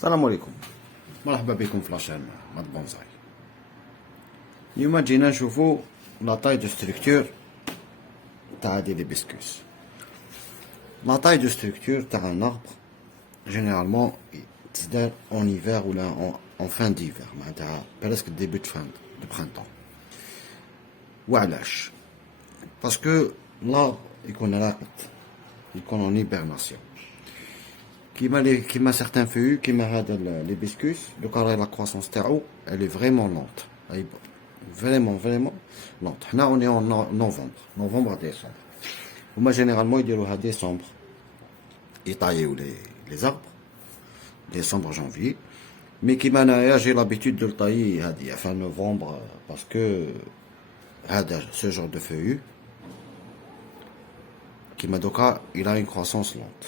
السلام عليكم، مرحبا بكم في لاشين مات بونزاي. اليوم جينا نشوفو لا تاي دو ستركتور تاع هادي لي بيسكوس. لا تاي دو ستركتور تاع ان اربر جينيرالمون تزداد اون ايفير ولا اون فان ديفير، معناتها بريسك ديبي دو فان دو برينتون. وعلاش؟ باسكو لا يكون راقد، يكون اون هيبرناسيون. كيما سيغتان فيو كيما هذا لي بيسكوس دوكا راهي لا كرواسونس تاعو elle est vraiment lente, vraiment lente. حنا اوني اون نوفمبر ديسمبر، هما جينيرالمون يديروها ديسمبر، يطايو لي زاربر ديسمبر جانفي. مي كيما انايا جي لابيتود دو طايي هادي fin نوفمبر، باسكو هذا ce genre de feuilles كيما دوكا il a une croissance lente.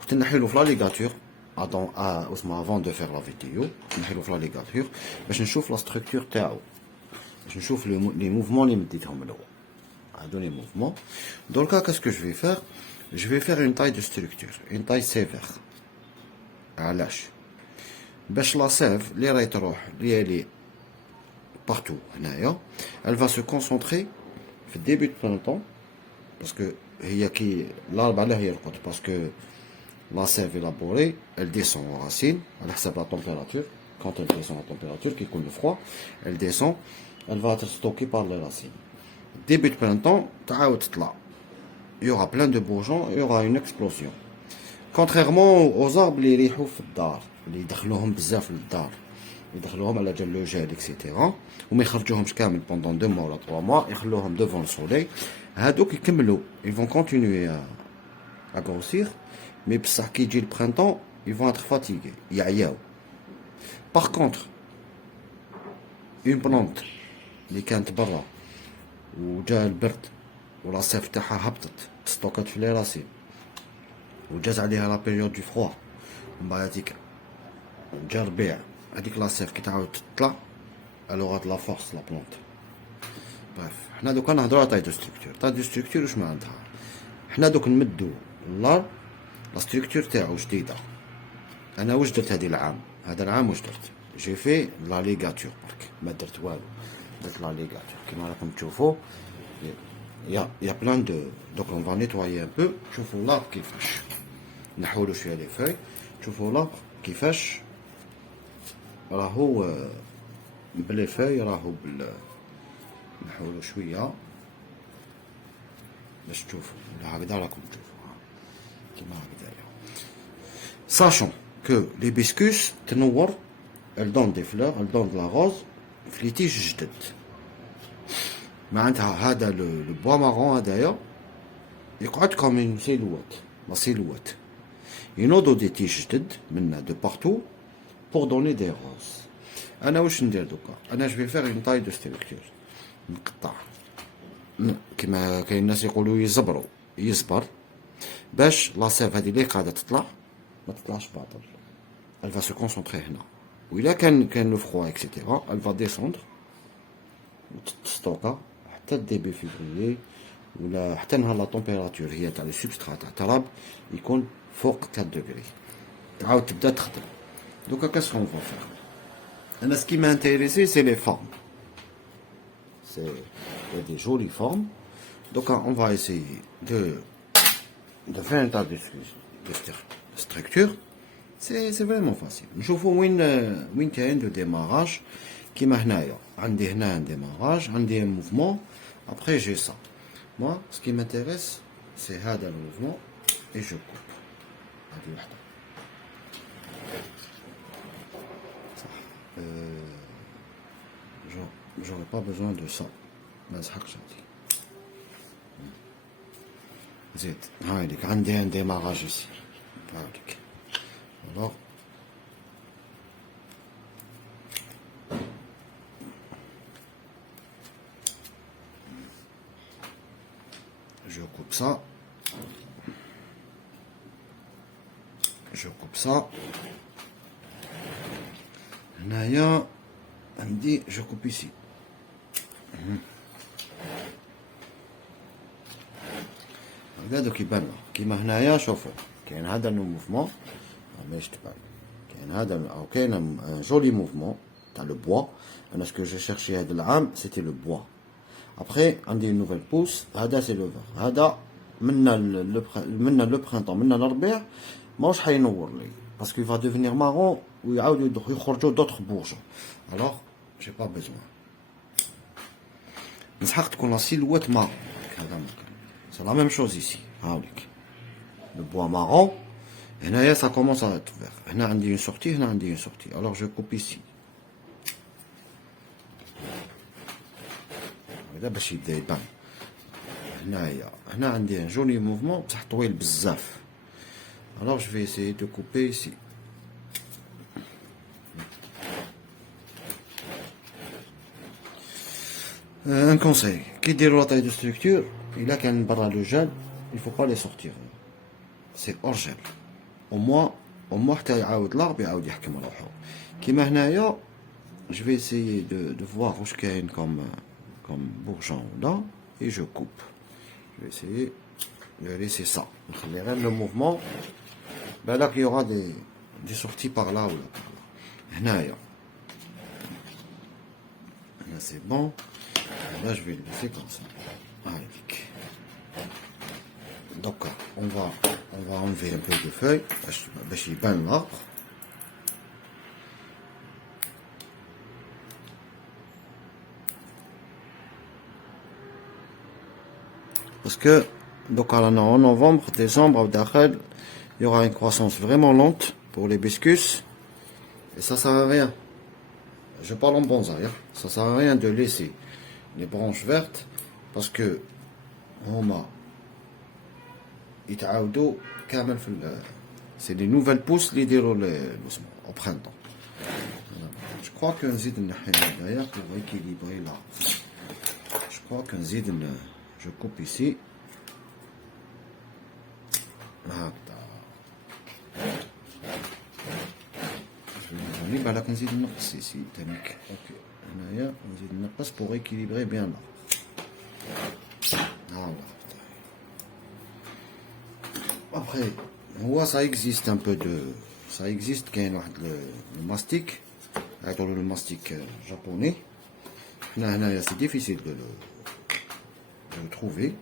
كنت نحيلو في لا ليغاتور اسمها avant de faire la vidéo، نحيلو في لا ليغاتور باش نشوف لا ستركتور تاعو، باش نشوف لي موفمون اللي مديتهم له، هادو لي موفمون. دونك كاسكو جو في فير، جو في فير اون تاي دو ستركتور، اون تاي سيفير. علاش؟ باش لا سيف اللي راهي تروح لي بارتو هنايا elle va se concentrer في الديبي دو برونطون، باسكو هي كي الاربعه لا هي القط، باسكو la sève élaborée, elle descend aux racines, elle حسب la température. Quand elle descend à la température, qui coule le froid, elle descend, elle va être stockée par les racines. Début de printemps, il y aura plein de bourgeons, il y aura une explosion. Contrairement aux arbres اللي يريحوا في الدار، اللي يدخلوهم بزاف للدار، يدخلوهم على جال لو جيل اكسيتيرا، وما يخرجوهمش كامل بوندون 2 mois ولا 3 mois، يخلوهم devant le soleil. هادوك يكملوا، ils vont continuer à grossir. Mais بصح كي يجي البرينتون ils vont être fatigués، يعياو. Par contre une plante اللي كانت برا وجا البرد ولا الصيف تاعها هبطت، ستوكات في لي راسين، وجات عليها لا بيريود دو فروا، ومن بعد هاديك جا الربيع، هاديك لا صيف كي تعاود تطلع الوغات لا فورس لا بلونت. بريف، حنا دوكا نهضرو على تاي دو ستركتور. تاي دو ستركتور واش معناتها؟ حنا دوك نمدو اللار لا ستركتور تاعو جديده. انا واش درت هادي العام؟ هذا العام واش درت؟ جي في لا ليغاتور برك، ما درت والو، درت لا ليغاتور كيما راكم تشوفوا. يا بلان دو دوك اون فا نيتوايي ان بو. شوفوا لارب كيفاش نحولو شويه لي فوي، شوفوا لارب كيفاش راهو بلي فوي، راهو نحولو شويه باش تشوفوا، ولا هكذا راكم تشوفوا كيما هكذايا. Sachant que les biscuits تنور، elles donnent des fleurs, elles donnent de la rose في لي تيج جدد. معناتها هذا لو بوا مارون هذايا يقعد كوم اون سيلوات، لا سيلوات ينوضو دي تيج جدد منا دو بارتو بور دوني دي روز. انا واش ندير دوكا؟ انا جو في فيغ اون تاي دو ستركتور، نقطع كيما كاين الناس يقولوا يصبر باش لا سيف هادي اللي قاعده تطلع ما تطلعش باطل. elle va se concentrer هنا، وإلا كان لو فخوا اكسيتيرا elle va descendre وتستوكا حتى ديبي فيفريي، ولا حتى نهار لا طومبيراتور هي تاع لو سبسترا تاع التراب يكون فوق 4 دوغري، تعاود تبدا تخدم. دوكا كاسكو فو فيغ؟ انا سكي ما انتيريسي سي لي فورم، سي دي جولي فورم. دوكا اون فا ايسيي de faire un tas de structure. C'est vraiment facile. نشوفوا وين كاين دو ديماراج. كيما هنايا عندي هنا ان ديماراج، عندي ان موفمون، ابري جي سا. moi ce qui m'intéresse c'est هذا الموفمون et je coupe هذه وحده. صح، j'aurais pas besoin de ça، ما نسحقش هذه. زيد هايليك عندي ان ديماراج اسي، هايليك alors je coupe ça هنايا عندي je coupe ici. هكذا دوك يبان كيما هنايا. شوفوا كاين هذا لو موفمون ماهيش تبان، un joli mouvement, t'as le bois. Ce que j'ai cherché à de l'âme, c'était le bois. Après, on dit une nouvelle pousse, hada c'est le vert. Hada, maintenant le printemps, maintenant l'arbère, mange haïnour li. Parce qu'il va devenir marron, ou il y a d'autres bourgeons. Alors, j'ai pas besoin. La silhouette marron. C'est la même chose ici. Le bois marron, et là, ça commence à être vert. Là, on a une sortie, là, on a une sortie. Alors, je coupe ici. Là, باش يبدا يبان. هنا عندي un joli mouvement, بصح طويل بزاف. Alors, je vais essayer de couper ici. Un conseil, qui dit la taille de structure, il a qu'un barra de gel, il ne faut pas les sortir. C'est hors gel. Au moins حتى يعاود l'arbre يعاود يحكم روحه. كيما هنايا, je vais essayer de voir واش كاين comme bourgeon là et je coupe. Je vais essayer de laisser ça. Le mouvement, ben là qu'il y aura des sorties par là ou là. Là c'est bon. Et là je vais le laisser comme ça. Donc on va enlever un peu de feuilles parce qu'il peint l'arbre. Parce que donc en novembre, décembre, il y aura une croissance vraiment lente pour les hibiscus et ça sert à rien. Je parle en bonsaï, hein. Ça sert à rien de laisser les branches vertes parce que c'est des nouvelles pousses qui au printemps. Je crois qu'un zid d'ailleurs pour équilibrer là. Je crois qu'un zid je coupe ici. Je vais بالك نزيد نقص ici تانيك. هنايا نزيد نقص pour équilibrer bien là. Après, ça existe un peu de, ça existe qu'il y a le mastic, le mastic japonais. C'est difficile de le trouver.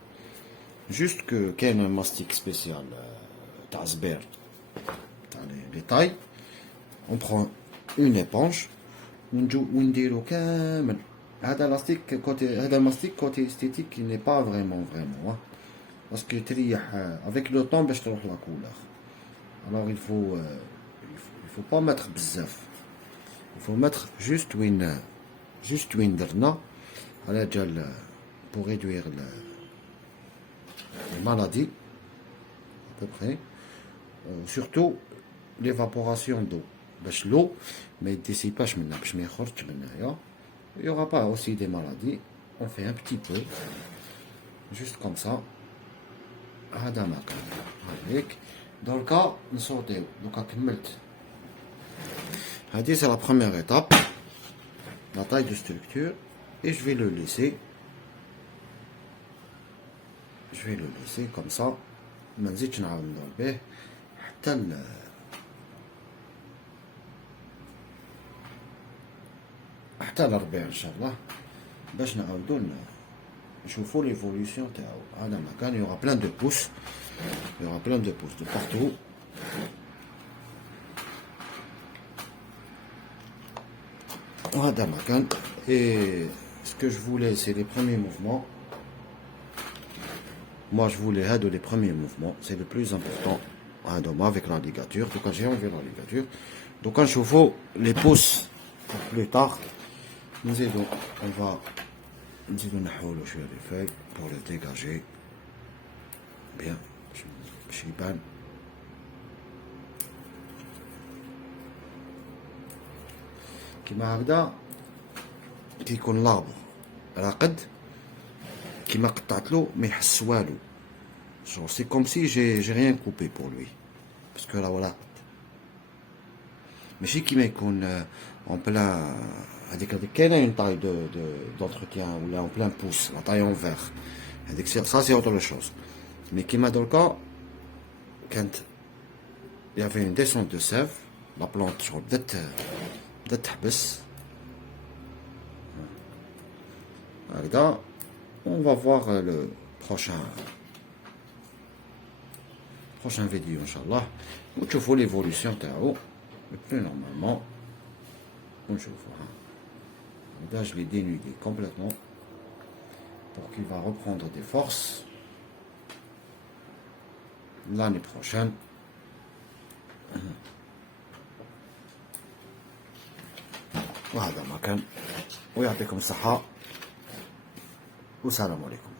Juste que qu'il y a un mastic spécial, tasber, les tailles. On prend une éponge, on dit le mastic côté esthétique, il n'est pas vraiment. Hein. Parce que avec le temps, je trouve la couleur. Alors il faut pas mettre bzaf. Il faut mettre juste une derna pour réduire les maladies à peu près. Surtout l'évaporation d'eau. L'eau, mais d'ici pas il n'y aura pas aussi des maladies. On fait un petit peu, juste comme ça. Dans le cas, nous sortons. Donc, c'est la première étape, la taille de structure, et je vais le laisser. Comme ça. ما نزيدش نعاود ندور به حتى الربيع ان شاء الله باش نعاودو نشوفوا l'évolution تاعو. هذا مكان il y aura plein de pousses, de partout. هذا مكان. Et ce que je voulais, c'est les premiers mouvements. Moi je voulais les premiers mouvements, c'est le plus important avec la ligature. Donc j'ai enlevé la ligature. Donc quand je vois les pouces pour plus tard, on va les feuilles pour les dégager bien. Chiban. كيما هكذا كيكون لابر راقد كيما قطعتلو ما يحس والو. C'est comme si j'ai rien coupé pour lui. Parce que là voilà. ماشي كيما يكون en plein هذيك كاينه une taille d'entretien ou là en plein pouce, la taille en vert. هذيك ça c'est autre chose. Mais كيما dans le cas quand il y avait une descente de sève, la plante شغل بدات تحبس هكذا. On va voir le prochain vidéo Inch'Allah وتشوفوا l'évolution تاعو plus normalement ونشوفوها. Là je l'ai dénudé complètement pour qu'il va reprendre des forces l'année prochaine. وهذا ما كان ويعطيكم الصحة والسلام عليكم.